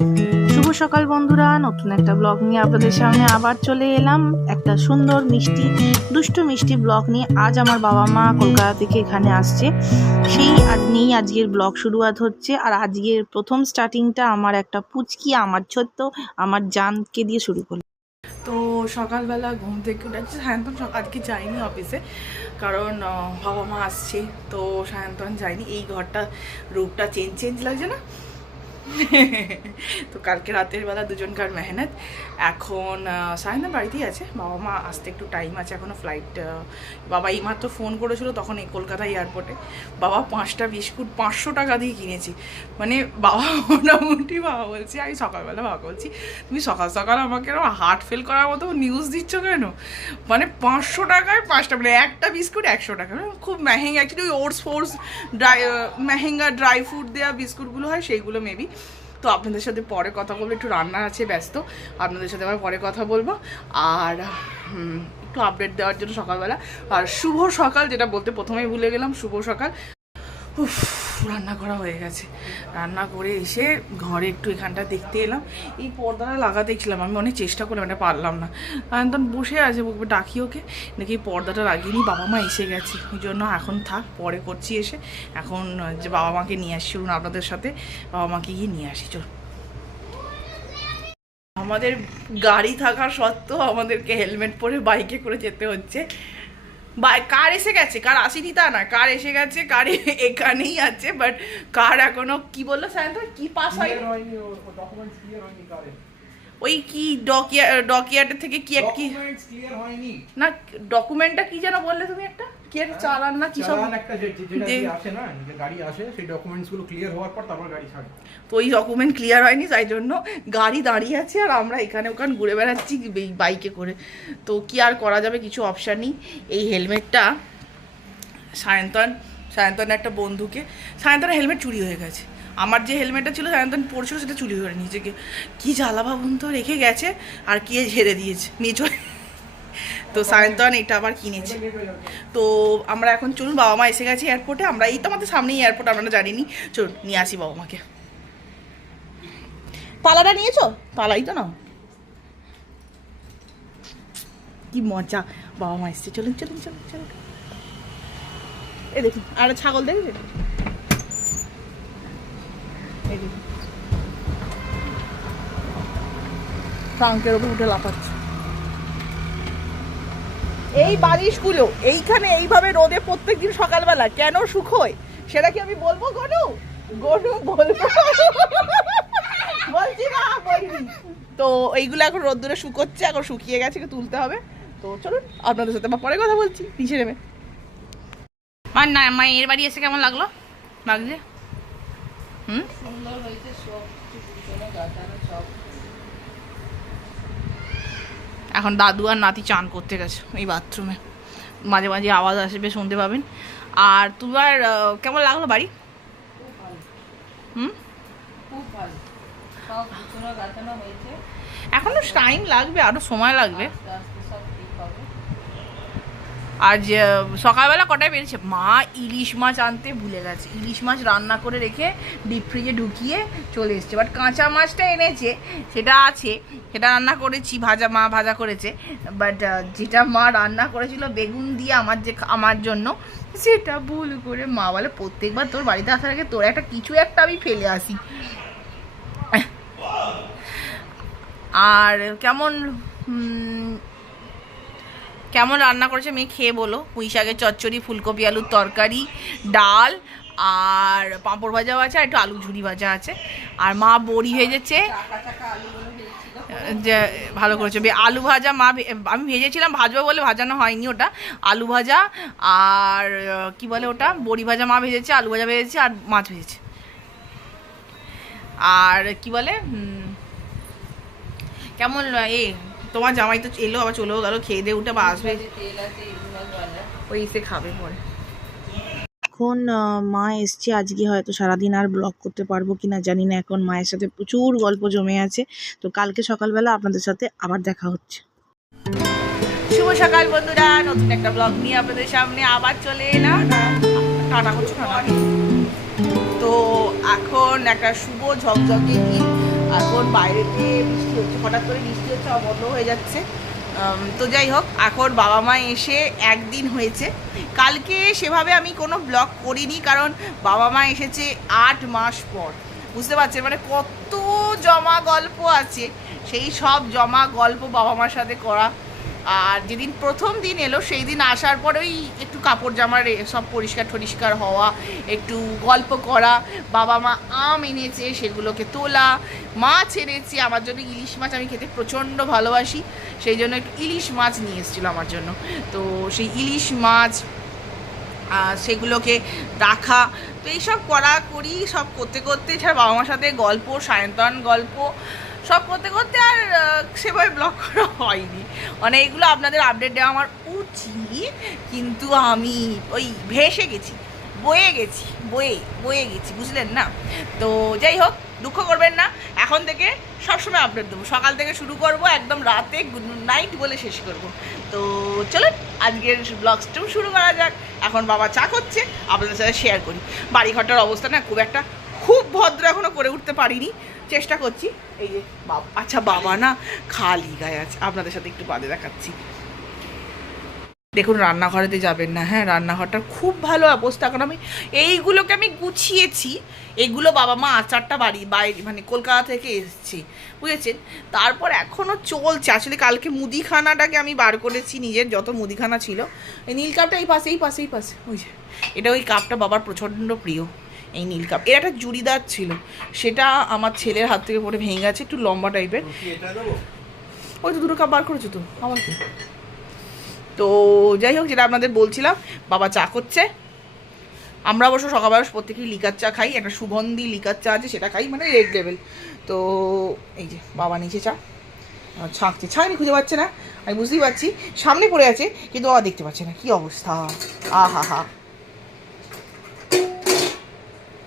শুভ সকাল বন্ধুরা, নতুন একটা ব্লগ নিয়ে আপনাদের সামনে আবার চলে এলাম। একটা সুন্দর মিষ্টি দুষ্টু মিষ্টি ব্লগ নিয়ে। আজ আমার বাবা মা কলকাতা থেকে এখানে আসছে, সেই আজ নিয়েই আজকের ব্লগ শুরুয়াত হচ্ছে। আর আজকের প্রথম স্টার্টিংটা আমার একটা পুচকি, আমার ছোট্ট, আমার জানকে দিয়ে শুরু করলাম। তো সকালবেলা ঘুম থেকে উঠেছে। সায়ন্তন আজকে যায়নি অফিসে, কারণ বাবা মা আসছে। তো সায়ন্তন যায়নি। এই ঘরটা রূপটা চেঞ্জ লাগছে না? তো কালকে রাতের বেলা দুজনকার মেহনত। এখন সায়ন্তন বাড়িতেই আছে, বাবা মা আসতে একটু টাইম আছে, এখনও ফ্লাইট। বাবা এইমাত্র ফোন করেছিল, তখন এই কলকাতা এয়ারপোর্টে। বাবা 5টা বিস্কুট 500 টাকা দিয়ে কিনেছি। মানে বাবা মোটামুটি, বাবা বলছি, আমি সকালবেলা বাবা বলছি, তুমি সকাল সকাল আমাকে হার্ট ফেল করার মতো নিউজ দিচ্ছ কেন? মানে 500 টাকায় 5টা, মানে একটা বিস্কুট 100 টাকা। খুব মেহেঙ্গা, অ্যাকচুয়ালি ওই ওটস ফোর্স মেহেঙ্গা ড্রাই ফ্রুট দেওয়া বিস্কুটগুলো হয়, সেইগুলো মেবি। তো আপনাদের সাথে পরে কথা বলবো, একটু রান্না আছে, ব্যস্ত। আপনাদের সাথে আবার পরে কথা বলবো। আর একটু আপডেট দেওয়ার জন্য সকালবেলা। আর শুভ সকাল, যেটা বলতে প্রথমেই ভুলে গেলাম, শুভ সকাল। উফ, রান্না করা হয়ে গেছে। রান্না করে এসে ঘরে একটু এখানটা দেখতে এলাম। এই পর্দাটা লাগাতে ছিলাম, আমি অনেক চেষ্টা করলাম, এটা পারলাম না। তখন বসে আছে, বলবে ডাকি ওকে, নাকি এই পর্দাটা লাগিয়ে নি। বাবা মা এসে গেছে, ওই জন্য এখন থাক, পরে করছি এসে। এখন যে বাবা মাকে নিয়ে আসছি, শুনুন আপনাদের সাথে বাবা মাকে গিয়ে নিয়ে আসি। চল। আমাদের গাড়ি থাকা সত্ত্বেও আমাদেরকে হেলমেট পরে বাইকে করে যেতে হচ্ছে। কার এসে গেছে, কার আসেনি তা না, কার এসে গেছে, কার এখানেই আছে। বাট কার এখনো, কি বললো সায়ন্তন, কি পাস হয়নি? ওই কি ডকিয়ার্ড থেকে কি না, ডকুমেন্টটা কি যেন বললে তুমি, একটা কি একটা চালান না কি সব একটা যে আসে না, যে গাড়ি আসে, সেই ডকুমেন্টস গুলো ক্লিয়ার হওয়ার পর তারপর গাড়ি ছাড়ে। তো ওই ডকুমেন্ট ক্লিয়ার হয়নি, তাই জন্য গাড়ি দাঁড়িয়ে আছে, আর আমরা এখানে ওখানে ঘুরে বেড়াচ্ছি বাইকে করে। তো কি আর করা যাবে, কিছু অপশান নেই। এই হেলমেটটা সায়ন্তনের একটা বন্ধুকে, সায়ন্তনের হেলমেট চুরি হয়ে গেছে। আমার যে হেলমেটটা ছিল সায়ন্তন পড়ছিল, সেটা চুরি করে নিয়েছে। কি জ্বালা ভাবুন তো, রেখে গেছে আর কে ঝেড়ে দিয়েছে নিয়ে চলে। তো সায়ন্তন এটা আবার কিনেছে। তো আমরা এখন চলুন, বাবা মা এসে গেছে এয়ারপোর্টে। আমরা এই তো আমাদের সামনেই এয়ারপোর্ট, আমরা জানিনি। চলুন নিয়ে আসি বাবা মাকে। তালাটা নিয়েছো? তালাই তো না, কি মজা। বাবা মা এসছে, চলুন চলুন চলুন চলুন। এ দেখুন, আর ছাগল দেখেছেন? এই দেখুন, ট্রাঙ্কের ওপর উঠে লাফাচ্ছে। এই বালিশগুলো এইখানে এইভাবে রোদে প্রত্যেকদিন সকালবেলা কেন শুকোয়, সেটা কি আমি বলবো? গনু গনু বলবো, বলছি না, বলিনি। তো এইগুলো এখন রোদ্দুরে শুকোচ্ছে, এখন শুকিয়ে গেছে, তুলতে হবে। তো চলুন আপনাদের সাথে পরে কথা বলছি নিচে নেমে। মা না, মায়ের বাড়ি এসে কেমন লাগলো? লাগছে? সুন্দর হয়েছে সব। এখন দাদু আর নাতি চান করতে গেছে এই বাথরুমে, মাঝে মাঝে আওয়াজ আসবে, শুনতে পাবেন। আর তোমার কেমন লাগলো বাড়ি? এখনো টাইম লাগবে, আরো সময় লাগবে। আর যে সকালবেলা কটায় বেরিয়েছে মা, ইলিশ মাছ আনতে ভুলে গেছে। ইলিশ মাছ রান্না করে রেখে ডিপ ফ্রিজে ঢুকিয়ে চলে এসছে। বাট কাঁচা মাছটা এনেছে, সেটা আছে, সেটা রান্না করেছি, মা ভাজা করেছে। বাট যেটা মা রান্না করেছিল বেগুন দিয়ে আমার জন্য, সেটা ভুল করে মা বলে, প্রত্যেকবার তোর বাড়িতে আসার আগে তোর একটা কিছু একটা আমি ফেলে আসি। আর কেমন রান্না করেছে মেয়ে, খেয়ে বলো। পুঁই শাকের চচ্চড়ি, ফুলকপি আলুর তরকারি, ডাল, আর পাঁপড় ভাজাও আছে, আর একটু আলু ঝুরি ভাজা আছে। আর মা বড়ি ভেজেছে, যে ভালো করেছে। আলু ভাজা মা, আমি ভেজেছিলাম ভাজবো বলে, ভাজানো হয়নি ওটা। আলু ভাজা আর কি বলে ওটা, বড়ি ভাজা মা ভেজেছে, আলু ভাজা ভেজেছে, আর মাছ ভেজেছে। আর কি বলে, কেমন তোমার জামাই তো এলো, আবার চলেও গেল, খেয়ে দিয়ে উঠে বা আসবে, ওই এসে খাবে পরে। এখন মা এসছে, আজকে হয়তো সারাদিন আর ব্লগ করতে পারবো কিনা জানি না। এখন মায়ের সাথে প্রচুর গল্প জমে আছে। তো কালকে সকালবেলা আপনাদের সাথে আবার দেখা হচ্ছে। শুভ সকাল বন্ধুরা, নতুন একটা ব্লগ নিয়ে আপনাদের সামনে আবার চলে এলাম। টাটা করছো না? তো এখন একটা শুভ ঝকঝকে দিন। এখন এখন বাইরেতে বৃষ্টি হচ্ছে, হঠাৎ করে বৃষ্টি হচ্ছে, আবার বন্ধ হয়ে যাচ্ছে। তো যাই হোক, এখন বাবা মা এসে একদিন হয়েছে। কালকে সেভাবে আমি কোনো ব্লগ করিনি, কারণ বাবা মা এসেছে 8 মাস পর। বুঝতে পারছেন মানে কত জমা গল্প আছে, সেই সব জমা গল্প বাবা মার সাথে করা। আর যেদিন প্রথম দিন এলো সেই দিন আসার পরেই একটু কাপড় জামার সব পরিষ্কার হওয়া, একটু গল্প করা, বাবা মা আম এনেছে সেগুলোকে তোলা, মাছ এনেছে আমার জন্য, ইলিশ মাছ আমি খেতে প্রচণ্ড ভালোবাসি, সেই জন্য একটু ইলিশ মাছ নিয়ে এসেছিলো আমার জন্য। তো সেই ইলিশ মাছ সেগুলোকে রাখা, তো এইসব করি, সব করতে করতে এছাড়া বাবা মার সাথে গল্প, সায়ন্তন গল্প সব করতে করতে আর সেভাবে ব্লগ করা হয়নি। মানে এইগুলো আপনাদের আপডেট দেওয়া আমার উচিত, কিন্তু আমি ওই ভেসে গেছি, বয়ে গেছি, বুঝলেন না? তো যাই হোক, দুঃখ করবেন না, এখন থেকে সবসময় আপডেট দেবো। সকাল থেকে শুরু করব, একদম রাতে গুড নাইট বলে শেষ করব। তো চলুন আজকের ব্লগটাও শুরু করা যাক। এখন বাবা চা করছে, আপনাদের সাথে শেয়ার করি। বাড়িঘরটার অবস্থা না খুব ভদ্র এখনও করে উঠতে পারিনি, চেষ্টা করছি। এই যে বাবা, আচ্ছা বাবা না খালি গায়ে আছে, আপনাদের সাথে একটু বাদে দেখাচ্ছি। দেখুন, রান্নাঘরেতে যাবেন না, হ্যাঁ রান্নাঘরটার খুব ভালো অবস্থা। কারণ এইগুলোকে আমি গুছিয়েছি, এগুলো বাবা মা আচারটা বাইরে মানে কলকাতা থেকে এসেছি, বুঝেছেন? তারপর এখনও চলছে। আসলে কালকে মুদিখানাটাকে আমি বার করেছি, নিজের যত মুদিখানা ছিল। এই নীল কাপটা এই পাশে ওই যে, এটা ওই কাপটা বাবার প্রচণ্ড প্রিয়, এই নীল কাপ। এর একটা জুড়িদার ছিল, সেটা আমার ছেলের হাত থেকে পড়ে ভেঙে গেছে, একটু লম্বা টাইপের। ওই তো দুটো কাপ বার করেছো তো আমার কি। তো যাই হোক, যেটা আপনাদের বলছিলাম, বাবা চা করছে। আমরা অবশ্য সকালবেলা প্রত্যেকেই লিকার চা খাই, একটা সুগন্ধি লিকার চা আছে সেটা খাই, মানে রেড লেভেল। তো এই যে বাবা নিচে চা ছাঁকছে, ছাঁকনি খুঁজে পাচ্ছে না, আমি বুঝতেই পারছি, সামনে পড়ে আছে কিন্তু বাবা দেখতে পাচ্ছে না। কি অবস্থা, আহা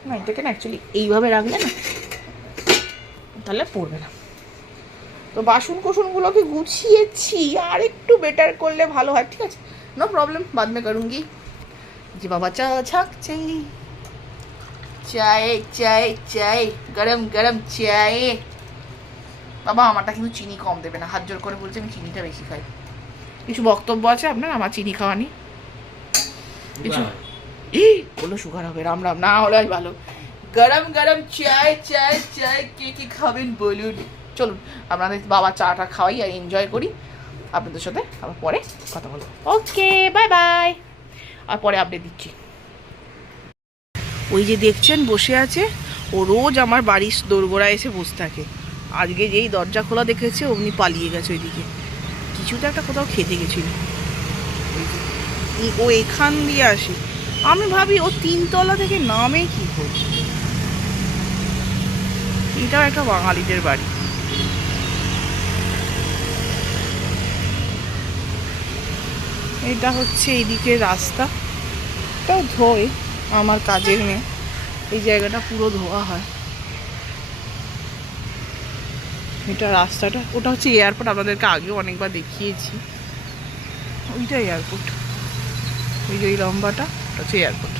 না, এটাকে না অ্যাকচুয়ালি এইভাবে রাখলে না তাহলে পড়বে না। তো বাসন কোসনগুলোকে গুছিয়েছি, আর একটু বেটার করলে ভালো হয়, ঠিক আছে, নো প্রবলেম, বাদ মে করুঙ্গি। যে বাবা চা ছাকছে, চায় গরম চায়। বাবা আমারটা কিন্তু চিনি কম দেবে না, হাত জোর করে বলছে আমি চিনিটা বেশি খাই। কিছু বক্তব্য আছে আপনার আমার চিনি খাওয়া নিয়ে? কিছু বললো সুগার হবে, রাম না হলে ভালো। গরম চায় কে খাবেন বলুন। চলুন আপনাদের বাবা চাটা খাওয়াই আর এনজয় করি, আপনাদের সাথে আবার পরে কথা বলবো। ওকে, বাই। আর পরে আপডেট দিচ্ছি। ওই যে দেখছেন বসে আছে, ও রোজ আমার বাড়ির দোরগোড়ায় এসে বসে থাকে। আজকে যেই দরজা খোলা দেখেছে অমনি পালিয়ে গেছে ওইদিকে, কিছু তো একটা কোথাও খেতে গেছিল। ও এখান দিয়ে আসে, আমি ভাবি ও 3 তলা থেকে নামে কি করে। এটাও একটা বাঙালিদের বাড়ি। এটা হচ্ছে এইদিকে রাস্তা, এটাও ধোয় আমার কাজের মেয়ে, এই জায়গাটা পুরো ধোয়া হয়। এটা রাস্তাটা, ওটা হচ্ছে এয়ারপোর্ট, আপনাদেরকে আগেও অনেকবার দেখিয়েছি। ওইটা এয়ারপোর্ট, ওই যে ওই লম্বাটা হচ্ছে এয়ারপোর্ট।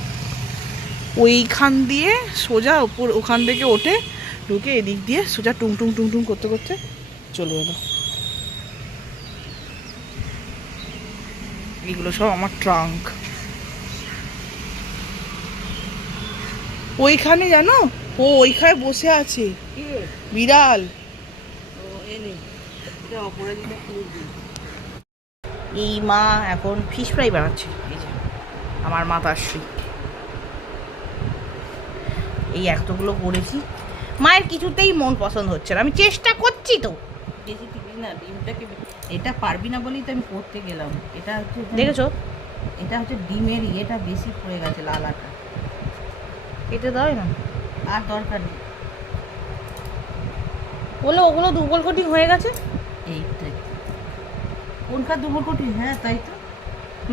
ওইখান দিয়ে সোজা ওপর, ওখান থেকে ওঠে ঢুকে এদিক দিয়ে সোজা টুং করতে করতে চলে এলো। এগুলো সব আমার ট্রাঙ্ক। ওইখানে জানো, ও ওইখানে বসে আছে বিড়াল। এই মা এখন ফিশ ফ্রাই বানাচ্ছে, এই যে আমার মাতাশ্রী। এই এতগুলো করেছি, মায়ের কিছুতেই মন পছন্দ হচ্ছে না, আমি চেষ্টা করছি তো। বেশি দিবি না ডিমটাকে, এটা পারবি না বলেই তো আমি করতে গেলাম। এটা হচ্ছে দেখেছো, এটা হচ্ছে ডিমের ইয়েটা বেশি পড়ে গেছে, লালাটা কেটে দাও না, আর দরকার নেই। বলে ওগুলো দুর্বল কোটিং হয়ে গেছে। এইটাই কোনকার দুপুর কোটি, হ্যাঁ তাই তো।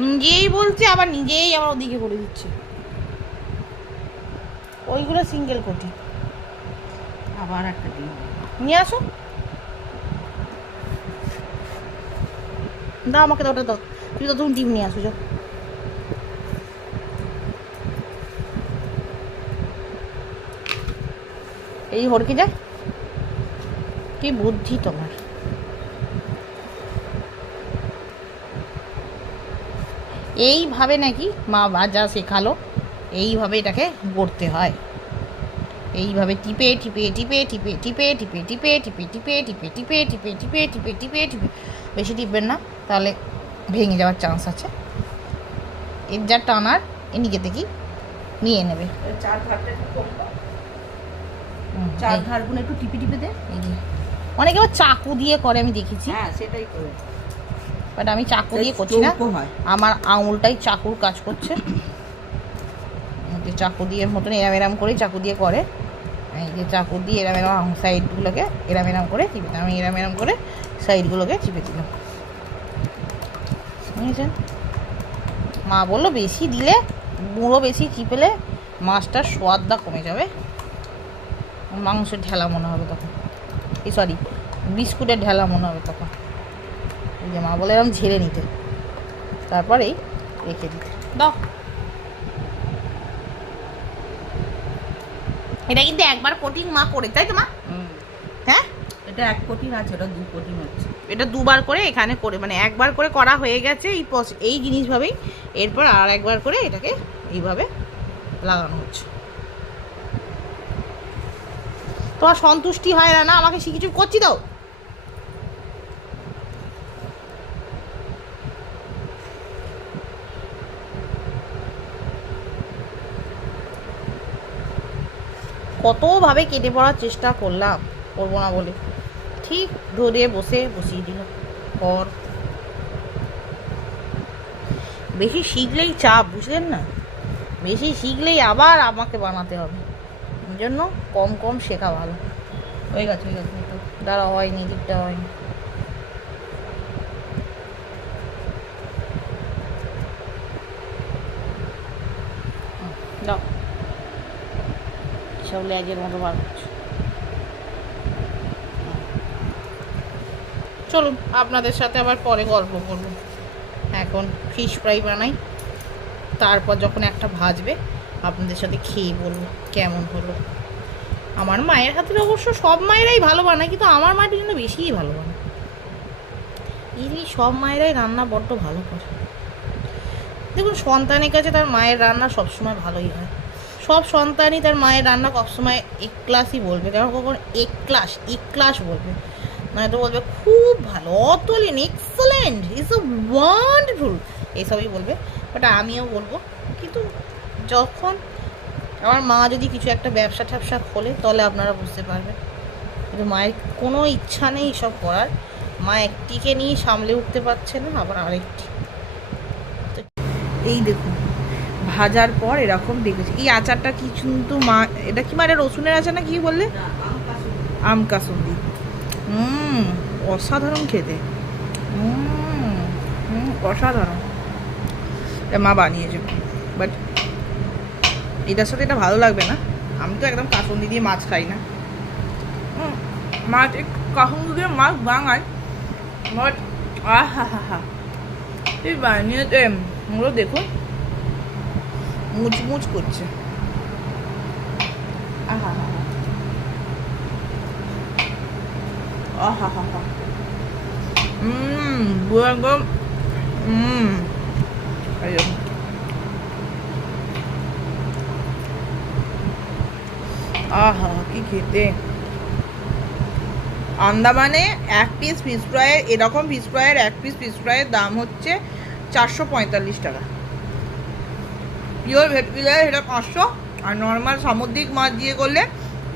নিজেই বলছে আবার নিজেই আমার ওদিকে করে দিচ্ছে। ওইগুলো সিঙ্গেল কোটি। আবার একটা ডিম নিয়ে আসো, দাও আমাকে, ওটা দাও, তুই তো তুমি ডিম নিয়ে আসো যাও। এই হরকে যা, কি বুদ্ধি তোমার। এইভাবে নাকি মা ভাজা শেখালো, এইভাবে এটাকে গড়তে হয়, এইভাবে টিপে টিপে টিপে টিপে টিপে টিপে টিপে টিপে টিপে টিপে টিপে টিপে টিপে টিপে টিপে টিপে বেশি টিপবেন না, তাহলে ভেঙে যাওয়ার চান্স আছে। এর যা টানার এ নিজে থেকেই নিয়ে নেবে। চার ধারটা একটু কম দাও। চার চার ধারগুলো একটু টিপে টিপে দে। অনেকে আবার চাকু দিয়ে করে, আমি দেখেছি, হ্যাঁ সেটাই করে। বাট আমি চাকু দিয়ে করছি না, চৌকো হয়। আমার আঙুলটাই চাকুর কাজ করছে। চাকু দিয়ে মতন এরাম এরাম করেই চাকু দিয়ে করে। এই যে চাকু দিয়ে এরাম এরাম সাইডগুলোকে এরাম এরাম করে চিপে দিলাম, আমি এরাম এরাম করে সাইডগুলোকে চিপে দিলাম, বুঝেছেন? মা বললো বেশি দিলে, গুঁড়ো বেশি চিপেলে মাছটার সোয়াদটা কমে যাবে, মাংসের ঢেলা মনে হবে তখন, এই সরি বিস্কুটের ঢেলা মনে হবে তখন। এই যে মা বলে এরকম ঝেড়ে নিতে, তারপরেই রেখে দিতে। দাও, এটা কিন্তু একবার কোটিং মা করে, তাই তো মা? হ্যাঁ, এটা 1 কোটিং আছে, ওটা 2 কোটিং হচ্ছে। এটা দুবার করে এখানে করে, মানে একবার করে করা হয়ে গেছে এই জিনিসভাবেই, এরপর আর একবার করে এটাকে এইভাবে লাগানো হচ্ছে। তোমার সন্তুষ্টি হয় না? আমাকে কিছু করছি তো। কতভাবে কেটে পড়ার চেষ্টা করলাম, করবো না বলে, ঠিক ধরে বসিয়ে দিল। পর বেশি শিখলেই চাপ, বুঝলেন না? বেশি শিখলেই আবার আমাকে বানাতে হবে, এই জন্য কম কম শেখা ভালো। হয়ে গেছে হয়ে গেছে। দাঁড়া, হয়নি, দিকটা হয়নি। দাও, সব লেজের মতো বার করছে। চলুন আপনাদের সাথে আবার পরে গল্প করব। এখন ফিশ ফ্রাই বানাই, তারপর যখন একটা ভাজবে আপনাদের সাথে খেয়ে বলবো কেমন হলো। আমার মায়ের হাতের অবশ্য সব মায়েরাই ভালো বানায়, কিন্তু আমার মায়ের জন্য বেশিই ভালো বানায়। এই সব মায়েরাই রান্না বড্ড ভালো করে। দেখুন, সন্তানের কাছে তার মায়ের রান্না সবসময় ভালোই হয়। সব সন্তানই তার মায়ের রান্না সবসময় এক ক্লাসই বলবে, কারণ কখন এক ক্লাস বলবে, নয়তো বলবে খুব ভালো, অতুলিন, এক্সেলেন্ট, ইটস আ ওয়ান্ডারফুল, এইসবই বলবে। বাট আমিও বলবো, কিন্তু যখন আমার মা যদি কিছু একটা ব্যবসা ট্যাবসা খোলে, তাহলে আপনারা বুঝতে পারবেন। কিন্তু মায়ের কোনো ইচ্ছা নেই এসব করার, মা একটিকে নিয়ে সামলে উঠতে পারছে না, আবার আরেকটি। এই দেখুন, ভাজার পর এরকম দেখেছি। এই আচারটা কি কিন্তু মা, এটা কি মানে রসুনের আচার না কি বললে? আম কাসুন্দি। অসাধারণ খেতে, অসাধারণ। এটা মা বানিয়েছে, বাট এটার সাথে এটা ভালো লাগবে না। আমি তো একদম কাসুন্দি দিয়ে মাছ খাই না। মাছ কাসুন্দি দিয়ে মাছ বাঙাই, বাট আহা এই বানিয়েছে ওগুলো দেখুন, মুচমুচ করছে। আহা হা আহা হা হা, একদম আহা কি খেতে। আন্দামানে এক পিস ফিশ ফ্রাইয়ের, এরকম ফিশ ফ্রাইয়ের এক পিস ফিশ ফ্রাইয়ের দাম হচ্ছে 445 টাকা। পিওর ভেটকি যায় সেটা 500, আর নর্মাল সামুদ্রিক মাছ দিয়ে করলে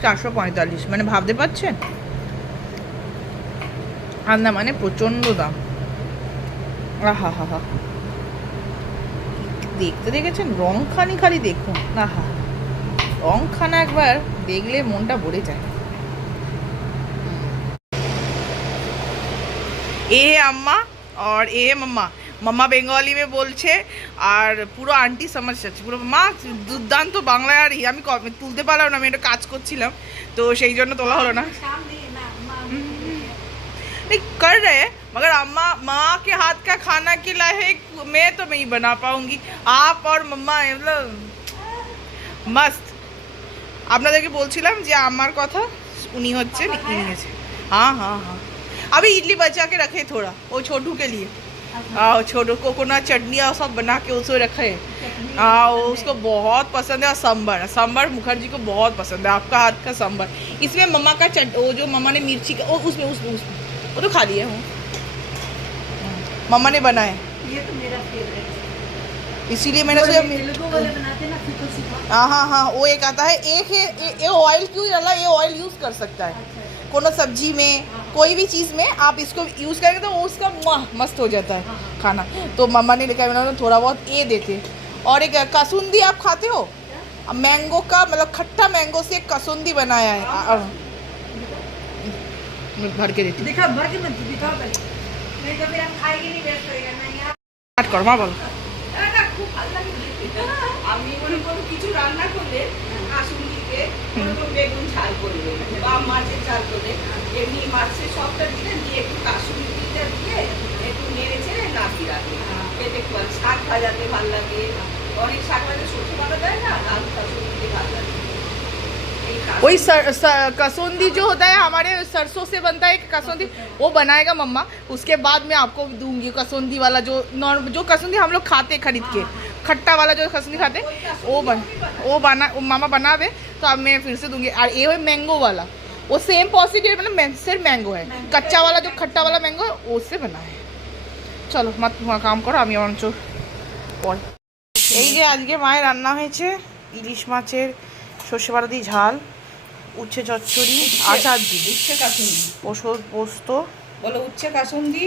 445। মানে ভাবতে পারছেন, আন্দামানে প্রচণ্ড দাম। আহা হা হা, দেখতে দেখেছেন রংখানি, খালি দেখুন। আহা, রংখানা একবার দেখলে মনটা ভরে যায়। এ আম্মা और ए मम्मा, मम्मा বেঙ্গলি মে বলছে আর পুরো আন্টি সমাজ যাচ্ছে, পুরো মা দুর্দান্ত বাংলায়। আর আমি তুলতে পারলাম না, আমি একটা কাজ করছিলাম, তো সেই জন্য তোলা হলো না। कर रहे हैं, मगर अम्मा माँ के हाथ का खाना के लायक मैं तो नहीं बना पाऊंगी। आप और मम्मा मतलब मस्त। আপনাদেরকে বলছিলাম যে আমার কথা উনি হচ্ছে নিয়েছে। हाँ हाँ हाँ, अभी इडली बचा के रखे थोड़ा वो छोटू के लिए। हाँ, छोटू कोकोनट चटनी और सब बना के उसको रखे। हाँ, वो उसको बहुत पसंद है। और सांभर, सांभर मुखर्जी को बहुत पसंद है, आपका हाथ का सांभर। इसमें मम्मा का वो जो मम्मा ने मिर्ची का उसमें वो तो खा लिए हूँ, मम्मा ने बनाए, ये तो मेरा फेवरेट इसीलिए मैंने सोचा। तेलुगु वाले बनाते ना फिर तो सिखा। हाँ हाँ हाँ, वो एक आता है, एक है ये ऑयल क्यों डाला, ये ऑयल यूज़ कर सकता है कोनो सब्जी में, कोई भी चीज़ में आप इसको यूज़ करेंगे तो उसका मस्त हो जाता है खाना। तो मम्मा ने लिखा मैंने थोड़ा बहुत ये देते। और एक कसूंदी आप खाते हो, मैंगो का मतलब खट्टा मैंगो से एक कसूंदी बनाया है। भर के देती दिखा भर के मत दिखा पहले, नहीं तो फिर हम खाएंगे नहीं, वेस्ट करेगा नहीं यार। কাট কর মা বলো। খুব ভালো লাগে আমি মনে করো কিছু রান্না করলে কাসুন্দিকে বেগুন ঝাল করবে বা মাছের ঝাল করবে, এমনি মাছের সবটা দিলে দিয়ে একটু কাসুন্দিটা দিয়ে একটু নেড়ে চেড়ে নামিয়ে রাখবে। খেতে খুব ভালো, শাক ভাজাতে ভালো লাগে, অনেক শাক ভাজা সরষে বাটা দেয় না, আলু কাসুন্দি ভালো লাগে। वही कसौंदी जो होता है हमारे सरसों से बनता है कसौंदी, वो बनाएगा मम्मा। उसके बाद मैं आपको दूंगी कसौंदी वाला जो जो कसौंदी हम लोग खाते खरीद के, खट्टा वाला जो कसौंदी खाते वो मामा बना दे तो अब मैं फिर से दूंगी। और ये है मैंगो वाला, वो सेम प्रोसीजर मतलब सिर्फ मैंगो है, कच्चा वाला जो खट्टा वाला मैंगो है उससे बना है। চলো মা তোমার কাম করো, আমি অঞ্চ পর। এই যে আজকে মায়ের রান্না হয়েছে ইলিশ মাছের সর্ষে বাটা দিয়ে ঝাল, উচ্ছে চচ্চড়ি, আচার দিয়ে উচ্ছে কাসুন্দি পোস্ত। বলো, উচ্ছে কাসুন্দি।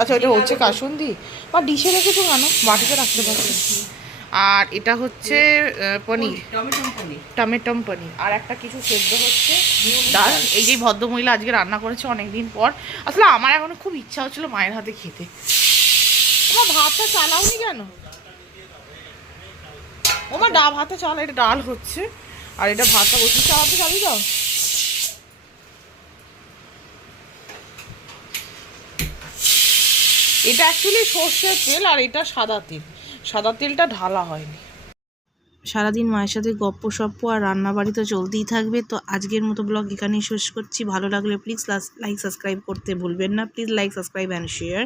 আচ্ছা, এটা হচ্ছে কাসুন্দি বা ডিশে রেখেছো কেন, বাটিতে রাখতে পারছি। আর এটা হচ্ছে পনির, টমেটম পনির। আর একটা কিছু সেদ্ধ হচ্ছে ডাল। এই যে ভদ্রমহিলা আজকে রান্না করেছে অনেক দিন পর। আসলে আমার এখন খুব ইচ্ছা হচ্ছিল মায়ের হাতে খেতে। আমার ভাতটা চালাওনি কেন? ওমা ভাতে চাল, এটা ডাল হচ্ছে আর এটা ভাতটা বসে চালাতে চালিয়ে দাও। এটা অ্যাকচুয়ালি সর্ষের তেল আর এটা সাদা তেল, সাদা তেলটা ঢালা হয়নি। সারাদিন মায়ের সাথে গপ্প সপ্প আর রান্নাবাড়ি তো চলতেই থাকবে। তো আজকের মতো ব্লগ এখানেই শেষ করছি। ভালো লাগলে প্লিজ লাইক সাবস্ক্রাইব করতে ভুলবেন না। Please like subscribe and share.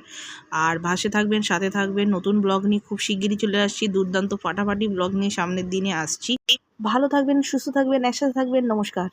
আর ভাসে থাকবেন, সাথে থাকবেন। নতুন ব্লগ নিয়ে খুব শিগগিরই চলে আসছি, দুর্দান্ত ফাটাফাটি ব্লগ নিয়ে সামনের দিনে আসছি। ভালো থাকবেন, সুস্থ থাকবেন, একসাথে থাকবেন। নমস্কার।